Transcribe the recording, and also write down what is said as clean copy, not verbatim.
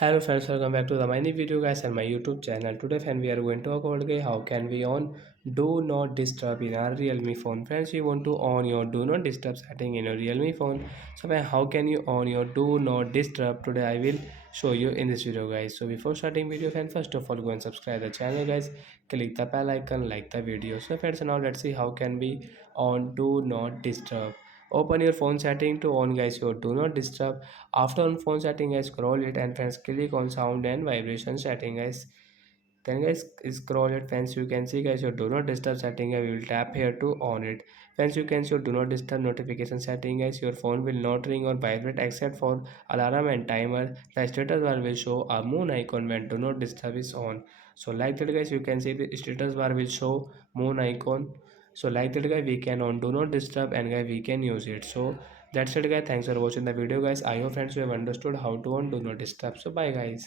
Hello friends, welcome back to the my new video guys and my YouTube channel. Today friend we are going to talk about how can we on do not disturb in our Realme phone. Friends, you want to on your do not disturb setting in your Realme phone. So friend, how can you on your do not disturb? Today I will show you in this video guys. So before starting video friend, first of all go and subscribe the channel guys. Click the bell icon, like the video. So friends, now let's see how can we on do not disturb. Open your phone setting to on guys your do not disturb. After on phone setting guys, scroll it and friends click on sound and vibration setting guys. Then guys scroll it friends, you can see guys your do not disturb setting. We will tap here to on it. Friends, you can see your do not disturb notification setting guys. Your phone will not ring or vibrate except for alarm and timer. The status bar will show a moon icon when do not disturb is on. So like that guys, you can see the status bar will show moon icon. So like that guy, we can on do not disturb and guy we can use it. So that's it guys, thanks for watching the video guys. I hope friends you have understood how to on do not disturb. So bye guys.